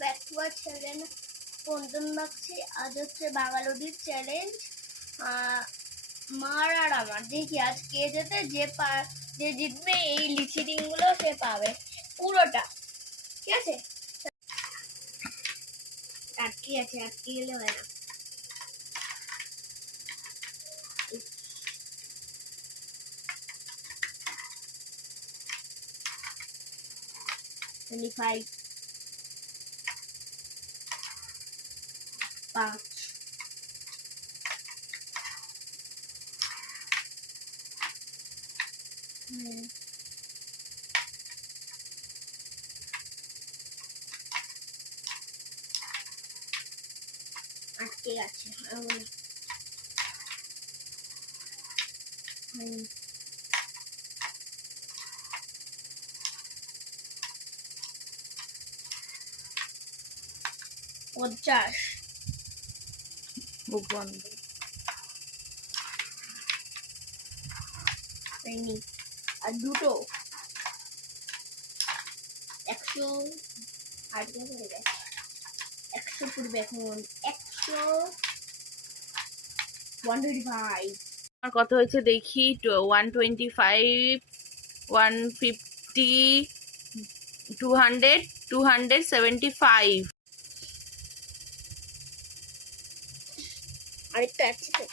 Back to R channel বন্ধন রাখছি। আজ হচ্ছে বাঙালুদির চ্যালেঞ্জ, মার আর আমার। দেখি আজ কে যেতে, যে জিতবে এই লিচি ডিমগুলো সে পাবে পুরোটা, ঠিক আছে? আটকে আছে, আটকে গেলে হয় না। फाइव 5 আটকে গেছে। 50 বুক বন্ধ। আর দুটো 100 আটকে পড়ে গেছে। 100 পড়বে এখন। 100 125। আমার কত হয়েছে দেখি। 125 150 200 275। আরেকটা আছে তো।